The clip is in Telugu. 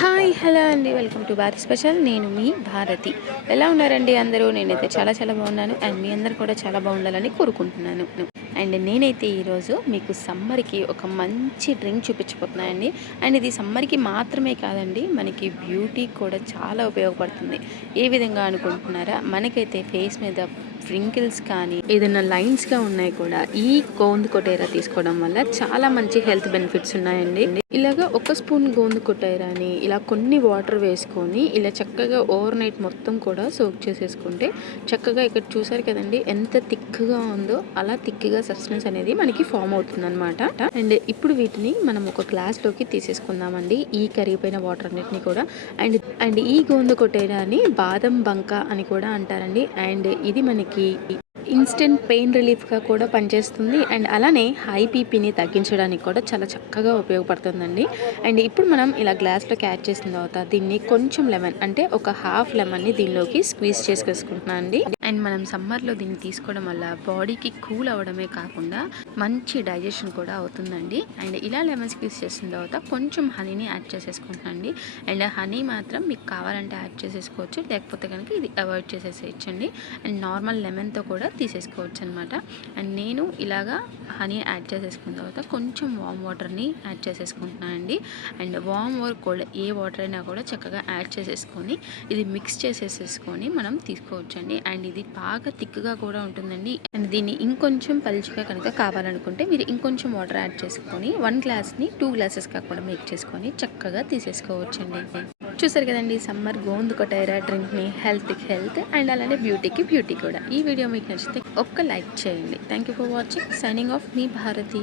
హాయ్ హలో అండి. Welcome to Bharat special. నేను మీ భారతి. ఎలా ఉన్నారండి అందరూ? నేనైతే చాలా చాలా బాగున్నాను. అండ్ మీ అందరు కూడా చాలా బాగుండాలని కోరుకుంటున్నాను. అండ్ నేనైతే ఈరోజు మీకు సమ్మర్కి ఒక మంచి డ్రింక్ చూపించబోతున్నానండి. అండ్ ఇది సమ్మర్కి మాత్రమే కాదండి మనకి బ్యూటీ కూడా చాలా ఉపయోగపడుతుంది. ఏ విధంగా అనుకుంటున్నారా? మనకైతే ఫేస్ మీద ఫ్రింకిల్స్ కానీ ఏదైనా లైన్స్గా ఉన్నాయి కూడా ఈ గోందు కొటేరా తీసుకోవడం వల్ల చాలా మంచి హెల్త్ బెనిఫిట్స్ ఉన్నాయండి. ఇలాగా ఒక స్పూన్ గోందు కొట్టేరాని ఇలా కొన్ని వాటర్ వేసుకొని ఇలా చక్కగా ఓవర్ నైట్ మొత్తం కూడా సోక్ చేసేసుకుంటే చక్కగా ఇక్కడ చూసారు కదండి ఎంత థిక్గా ఉందో అలా థిక్గా సబ్స్టెన్స్ అనేది మనకి ఫామ్ అవుతుంది అండ్ ఇప్పుడు వీటిని మనం ఒక గ్లాస్లోకి తీసేసుకుందామండి ఈ కరిగిపోయిన వాటర్ అన్నిటిని కూడా. అండ్ అండ్ ఈ గోందు కొట్టేరాని బాదం బంక అని కూడా అంటారండి. అండ్ ఇది మనకి ఇన్స్టెంట్ పెయిన్ రిలీఫ్గా కూడా పనిచేస్తుంది. అండ్ అలానే హై బీపీని తగ్గించడానికి కూడా చాలా చక్కగా ఉపయోగపడుతుందండి. అండ్ ఇప్పుడు మనం ఇలా గ్లాస్లో క్యాచ్ చేసిన తర్వాత దీన్ని కొంచెం లెమన్ అంటే ఒక హాఫ్ లెమన్ని దీనిలోకి స్క్వీజ్ చేసుకేసుకుంటున్నాను అండి అండ్ మనం సమ్మర్లో దీన్ని తీసుకోవడం వల్ల బాడీకి కూల్ అవ్వడమే కాకుండా మంచి డైజెషన్ కూడా అవుతుందండి. అండ్ ఇలా లెమన్ స్క్వీజ్ చేసిన తర్వాత కొంచెం హనీని యాడ్ చేసేసుకుంటున్నాండి అండ్. హనీ మాత్రం మీకు కావాలంటే యాడ్ చేసేసుకోవచ్చు. లేకపోతే కనుక ఇది అవాయిడ్ చేసేసేయచ్చండి. అండ్ నార్మల్ లెమన్తో కూడా తీసేసుకోవచ్చు అనమాట అండ్ నేను ఇలాగా హనీ యాడ్ చేసేసుకున్న తర్వాత కొంచెం వామ్ వాటర్ని యాడ్ చేసేసుకుంటున్నానండి and. Warm or cold A water అయినా కూడా చక్కగా యాడ్ చేసేసుకొని ఇది మిక్స్ చేసేసేసుకొని మనం తీసుకోవచ్చండి. అండ్ ఇది బాగా థిక్గా కూడా ఉంటుందండి. అండ్ దీన్ని ఇంకొంచెం పలుచగా కనుక కావాలనుకుంటే మీరు ఇంకొంచెం వాటర్ యాడ్ చేసుకొని వన్ గ్లాస్ని టూ గ్లాసెస్గా కూడా మేక్ చేసుకొని చక్కగా తీసేసుకోవచ్చండి. చూసారు కదండి సమ్మర్ గోందు కొటైరా డ్రింక్ని హెల్త్కి హెల్త్ అండ్ అలానే బ్యూటీకి బ్యూటీ కూడా. ఈ వీడియో మీకు నచ్చితే ఒక్క లైక్ చేయండి. Thank you for watching signing off me Bharati.